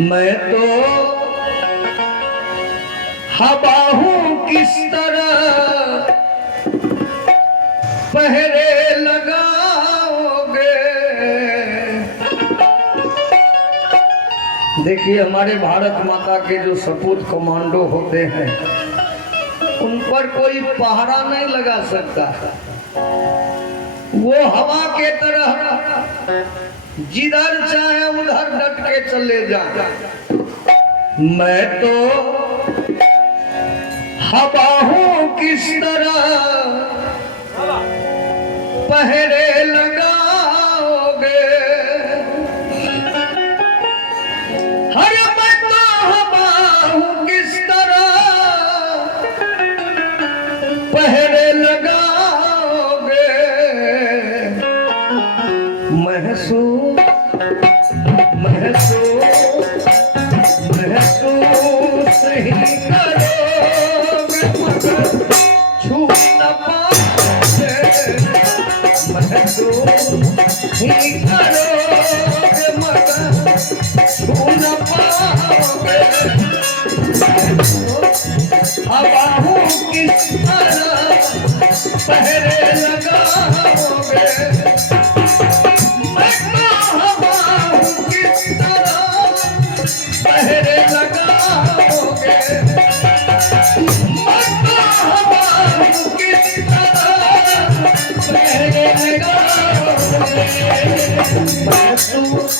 मैं तो हवा हूँ किस तरह पहरे लगाओगे। देखिए हमारे भारत माता के जो सपूत कमांडो होते हैं उन पर कोई पहरा नहीं लगा सकता। वो हवा के तरह जिधर चाहे उधर डट के चले जाए। मैं तो हवा हूँ किस तरह पहरे लगाओगे। हर मैं तो हवा हूँ किस तरह पहरे लगाओगे। महसूस महसूस महसूस ही करोगे मगर छू न पाओगे। महसूस ही करोगे मगर छू न पाओगे। हवा हूँ किस तरह पहरे लगाओगे। पहरे लगाओगे। किस तरह पहरे लगाओगे। महसूस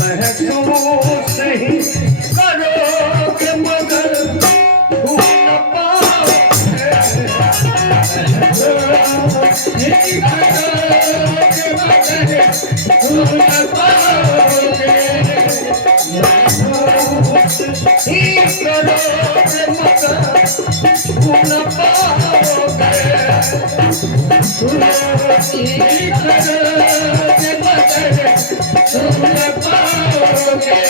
महसूस ही करोगे मगर छू न पाओगे। ही करोगे मगर छू न पाओगे। ही करोगे मगर छू न पाओगे। ही करोगे मगर छू न पाओगे।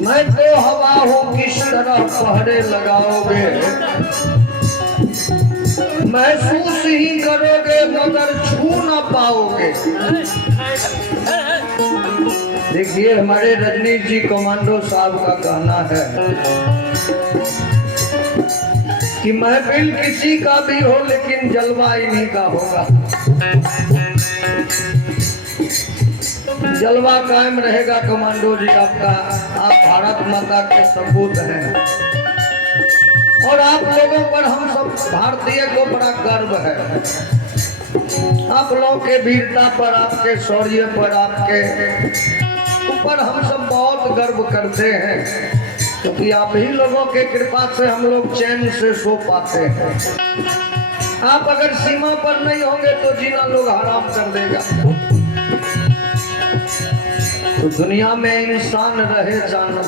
मैं तो हवा हूँ किस तरह पहरे लगाओगे। महसूस ही करोगे मगर छू ना पाओगे। देखिए हमारे रजनीश जी कमांडो साहब का कहना है कि महफिल किसी का भी हो लेकिन जलवा इन्हीं का होगा। जलवा कायम रहेगा कमांडो जी आपका। आप भारत माता के सपूत हैं और आप लोगों पर हम सब भारतीय को बड़ा गर्व है। आप लोगों के वीरता पर, आपके शौर्य पर, आपके ऊपर हम सब बहुत गर्व करते हैं क्योंकि आप ही लोगों के कृपा से हम लोग चैन से सो पाते हैं। आप अगर सीमा पर नहीं होंगे तो जीना लोग हराम कर देगा। तो दुनिया में इंसान रहे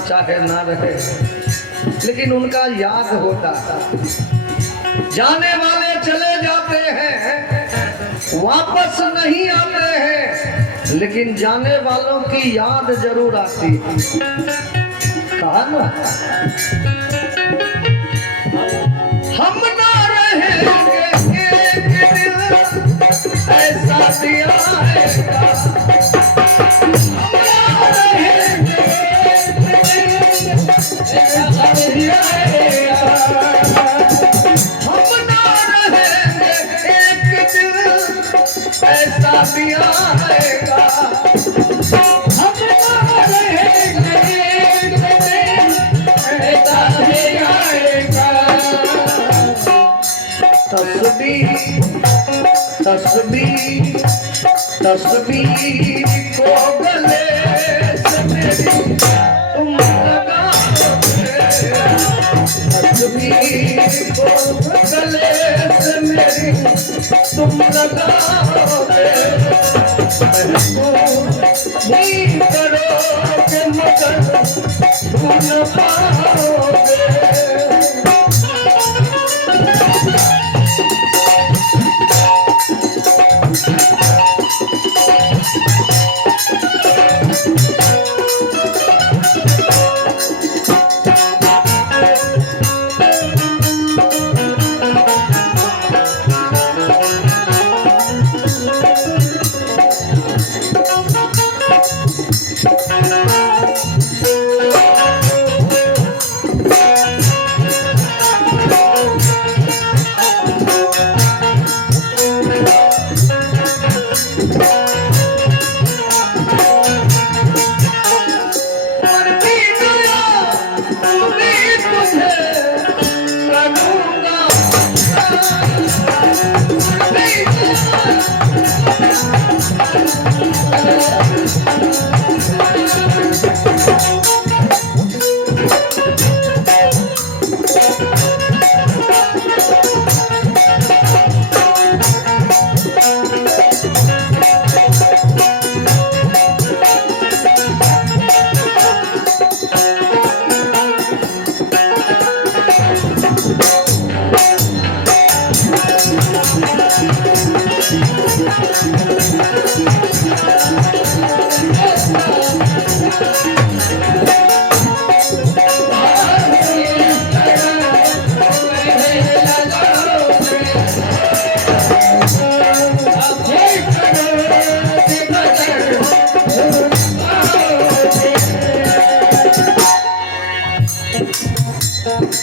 चाहे ना रहे लेकिन उनका याद होता। जाने वाले चले जाते हैं वापस नहीं आते हैं लेकिन जाने वालों की याद जरूर आती है। कहा ना हम ना रहेंगे एक दिन ऐसा दिया है तस्वीर तस्वीर को गले से मेरी तुम लगाओगे, तस्वीर को गले से मेरी तुम लगाओगे, नहीं करोगे मगर भूल पाओगे।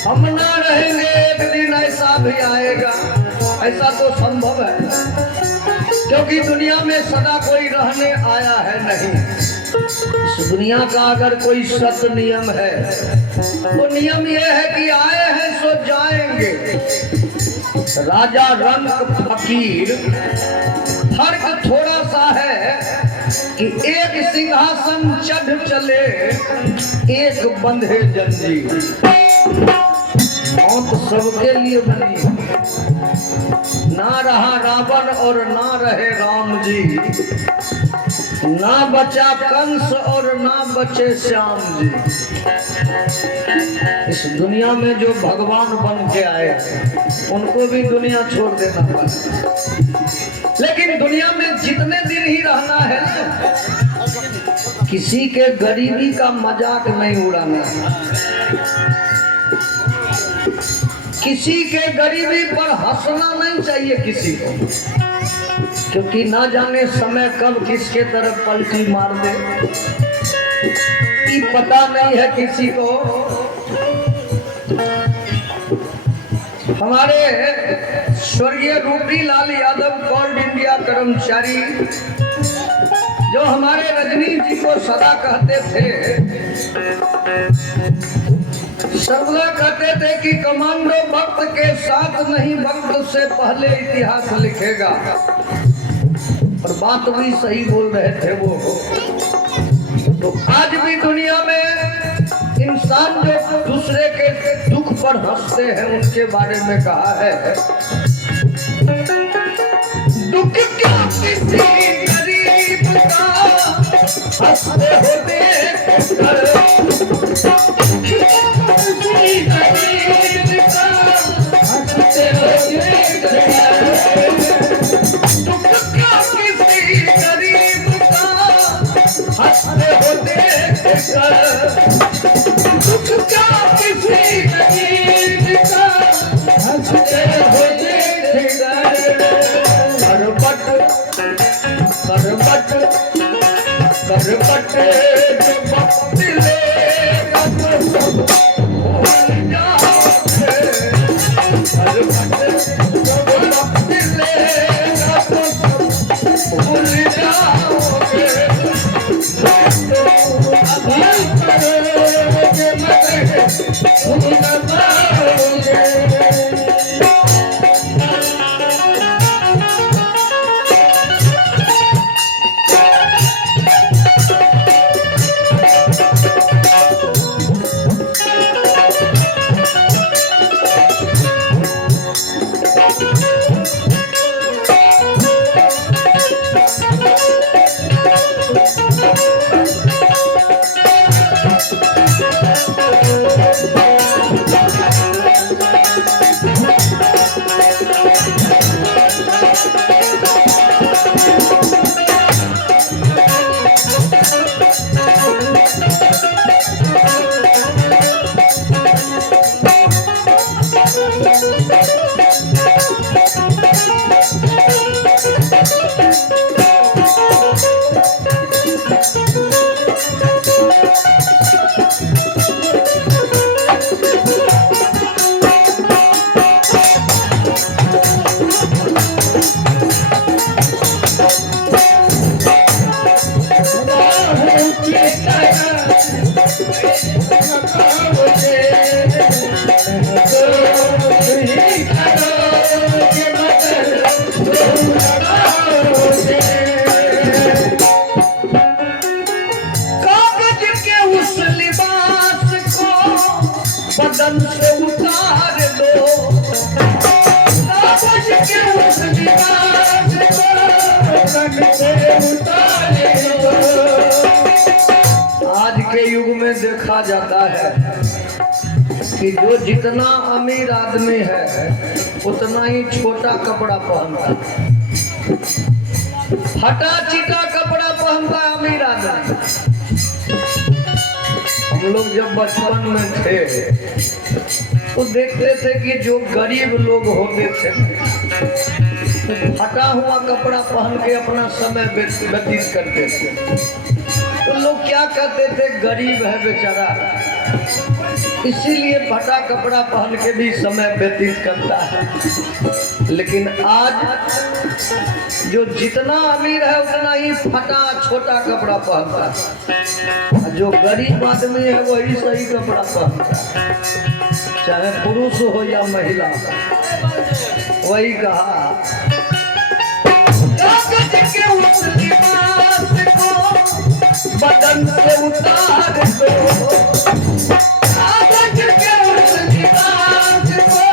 हम ना रहेंगे एक दिन ऐसा भी आएगा, ऐसा तो संभव है, क्योंकि दुनिया में सदा कोई रहने आया है नहीं। इस दुनिया का अगर कोई सत्य नियम है तो नियम यह है कि आए हैं सो जाएंगे। राजा रंग फकीर, फर्क थोड़ा सा है कि एक सिंहासन चढ़ चले, एक बंधे जंजीर। मौत सबके लिए बनी, ना रहा रावण और ना रहे राम जी, ना बचा कंस और ना बचे श्याम जी। इस दुनिया में जो भगवान बन के आए उनको भी दुनिया छोड़ देना पड़ा, लेकिन दुनिया में जितने दिन ही रहना है किसी के गरीबी का मजाक नहीं उड़ाना, किसी के गरीबी पर हंसना नहीं चाहिए किसी को, क्योंकि ना जाने समय कब किसके तरफ पलटी मार दे, ये पता नहीं है किसी को। हमारे स्वर्गीय रूपी लाल यादव ऑल इंडिया कर्मचारी जो हमारे रजनी जी को सदा कहते थे, सर्वदा कहते थे कि कमांडो वक्त के साथ नहीं वक्त से पहले इतिहास लिखेगा, और बात भी सही बोल रहे थे वो। तो आज भी दुनिया में इंसान जो दूसरे के दुख पर हंसते हैं उनके बारे में कहा है, दुख क्या किसी गरीब का हंसते हो देख कर, के उस निवास को तन से उतारे दो। आज के युग में देखा जाता है कि जो जितना अमीर आदमी है उतना ही छोटा कपड़ा पहनता, फटा चिटा कपड़ा पहनता है अमीर आदमी। हम लोग जब बचपन में थे तो देखते थे कि जो गरीब लोग होते थे फटा हुआ कपड़ा पहन के अपना समय व्यतीत करते थे। तो लोग क्या कहते थे, गरीब है बेचारा, इसीलिए फटा कपड़ा पहन के भी समय व्यतीत करता है। लेकिन आज जो जितना अमीर है उतना ही फटा छोटा कपड़ा पहनता है, जो गरीब आदमी है वही सही कपड़ा पहनता है, चाहे पुरुष हो या महिला। वही कहा के उस लिबास को बदन से उतार दो, कागज के उस लिबास को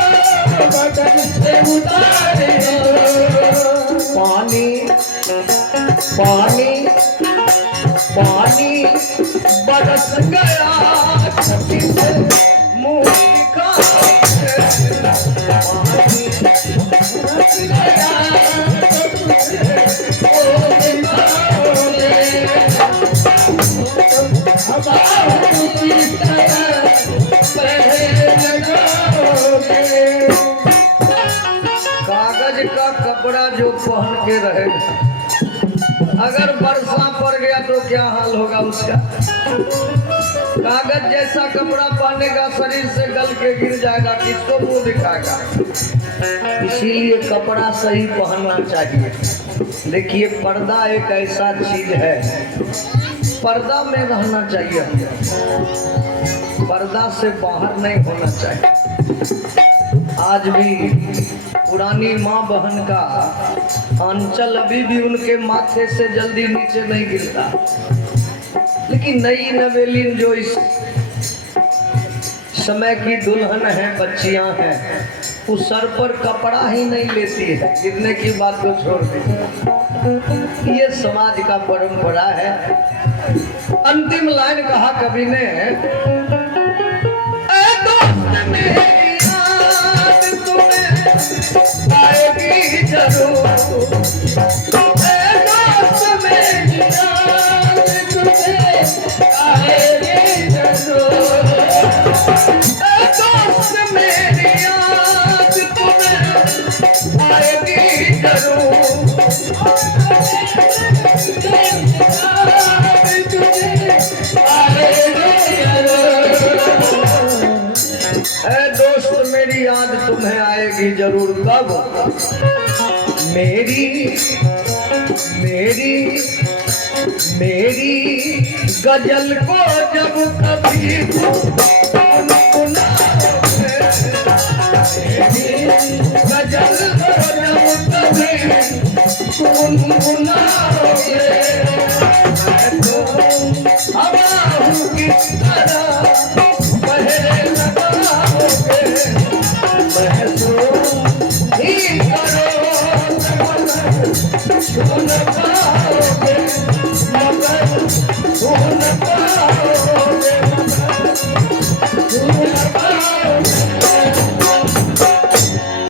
बदन से उतार दो। पानी पानी पानी बरस गया छठी से मुँह दिखा, पानी बरस गया कागज का कपड़ा जो पहन के रहेगा, अगर वर्षा पड़ गया तो क्या हाल होगा उसका। कागज जैसा कपड़ा पहनेगा शरीर से गल के गिर जाएगा, किसको मुंह दिखाएगा। इसीलिए कपड़ा सही पहनना चाहिए। देखिए पर्दा एक ऐसा चीज है, पर्दा में रहना चाहिए, पर्दा से बाहर नहीं होना चाहिए। आज भी पुरानी माँ बहन का आंचल अभी भी उनके माथे से जल्दी नीचे नहीं गिरता, लेकिन नई नवेलीन जो इस समय की दुल्हन है, बच्चियां हैं, वो सर पर कपड़ा ही नहीं लेती है, गिरने की बात को छोड़ दी। ये समाज का परंपरा है। अंतिम लाइन कहा कवि ने, ऐ दोस्त मेरी याद तुम्हें आएगी जरूर, ऐ दोस्त मेरी याद तुम्हें आएगी जरूर, ऐ दोस्त मेरी याद तुम्हें आएगी जरूर, दोस्त मेरी याद तुम्हें आएगी जरूर। कब? मेरी मेरी मेरी गजल को जब कभी गुनगुनाओगे, गजल को जब कभी गुनगुनाओगे,